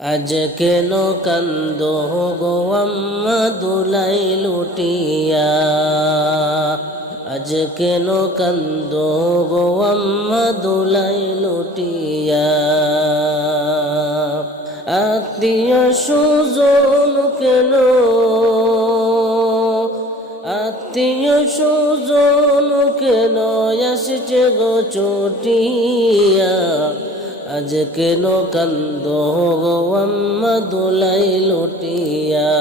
আজ কেন কান্দো গো আম্মা দুলাই লুটিয়া, আজ কেন কান্দো গো আম্মা দুলাই লুটিয়া। আত্মীয় সুজন কেন, আত্মীয় সুজন কেন আসছে গো চটিয়া। আজ কেন কান্দো গো আম্মা দুলাই লুটিয়া,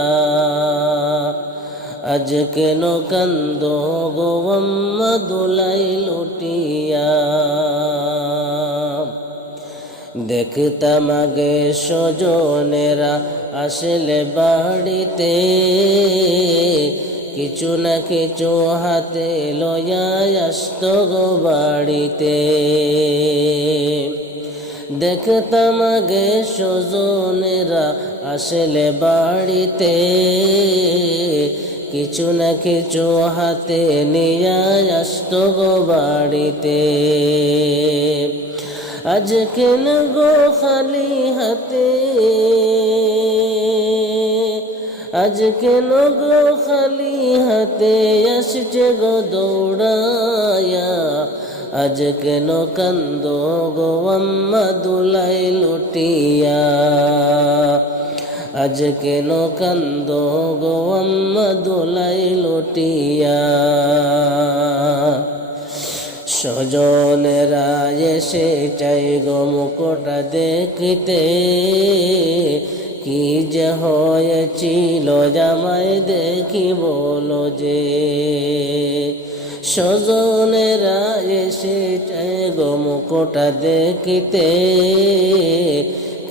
আজ কেন কান্দো গো আম্মা দুলাই লুটিয়া। দেখতাম আগে স্বজনেরা আসলে বাড়িতে, কিছু না কিছু হাতে লইয়া আসত গো বাড়িতে। দেখতাম আগে স্বজনেরা আসলে বাড়িতে, কিছু না কিছু হাতে নিয়ে আসত গো বাড়িতে। আজ কেন গো খালি হাতে, আজ কেন গো খালি হাতে আসছে গো দৌড়ায়া। আজ কেন কান্দো গো আম্মা দুলাই লুটিয়া, আজ কেন কান্দো গো আম্মা দুলাই লুটিয়া। স্বজনেরা এসে চাই গো মুখটা দেখিতে, কি যে হয়েছিল জামাই দেখি বলো যে। স্বজনেরা এসে চাই গো মুখটা দেখিতে,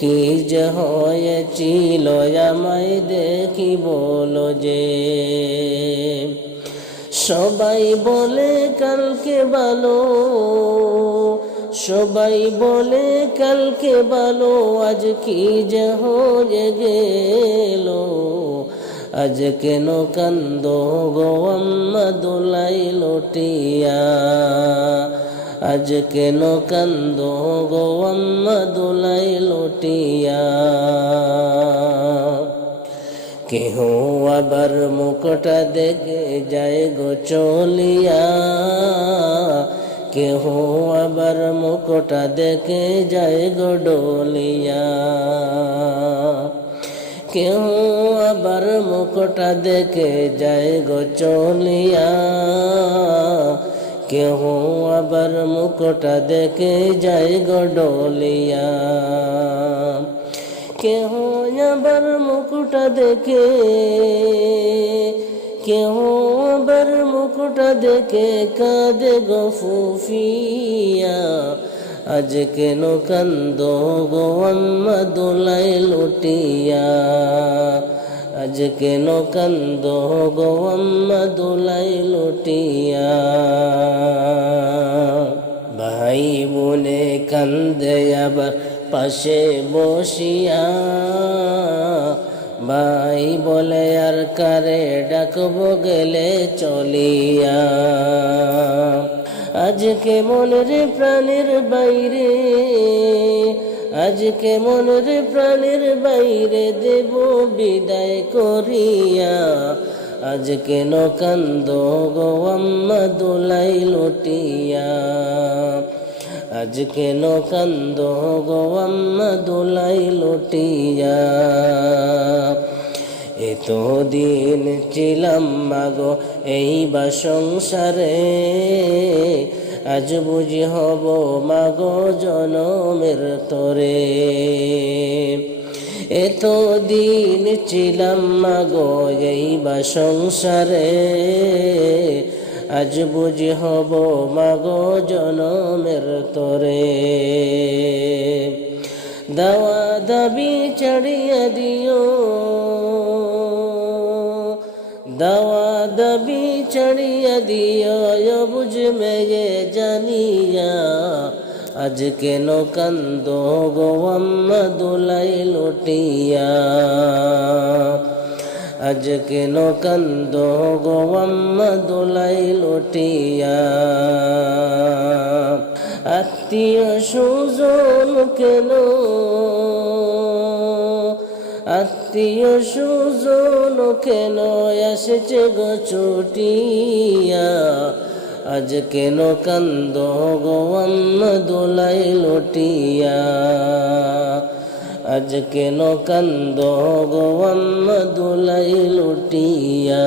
কি যে হয়েছিল জামাই দেখি বলো যে। সবাই বলে কালকে ভালো, সবাই বলে কালকে ভালো, আজ কি যে হয়ে গেল। আজ কেন কান্দো গো আম্মা দুলাই লুটিয়া, আজ কেন কান্দো গো আম্মা দুলাই লুটিয়া। কেহ আবার মুখটা দেখে যায় গো চলিয়া, কেহ আবার মুখটা দেখে যায় গো ডলিয়া। কেহ আবার মুখটা দেখে যায় গো চলিয়া, কেহ আবার মুখটা দেখে যায় গো ডলিয়া। কেহ আবার মুখটা দেখে, কেহ আবার মুখটা দেখে কাঁদে গো ফুফিয়া। আজ কেন কান্দো গো আম্মা দুলাই লুটিয়া, আজ কেন কান্দো গো আম্মা দুলাই লুটিয়া। ভাই বোনে কান্দে আবার পাশে বসিয়া, ভাই বলে আর কারে ডাকবো গেলে চলিয়া। আজকে মনের প্রাণের বাইরে, আজকে মনের প্রাণের বাইরে দেব বিদায় করিয়া। আজ কেন কান্দো গো আম্মা দুলাই লুটিয়া, আজ কেন কান্দো গো আম্মা দুলাই লুটিয়া। এতদিন ছিলাম মাগো এই বা সংসারে, আজ বুঝি হব মাগো জনমের তরে। এতদিন ছিলাম মাগো এই বা সংসারে, আজ বুঝি হব মাগো জনমের তরে। দাওয়া দাবি ছাড়িয়া দিও, দাওয়া দাবি ছাড়িয়া দিও বুঝ মেয়ে জানিয়া। আজ কেন কান্দো গো আম্মা দুলাই লুটিয়া, আজ কেন কান্দো গো আম্মা দুলাই লুটিয়া। আত্মীয় সুজন কেন আত্মীয় সুজন কেন এসেছে গো ছুটিয়া, আজ কেন কান্দ গো আম্মা দোলাই লুটিয়া, আজ কেন কান্দ গো আম্মা দোলাই লুটিয়া।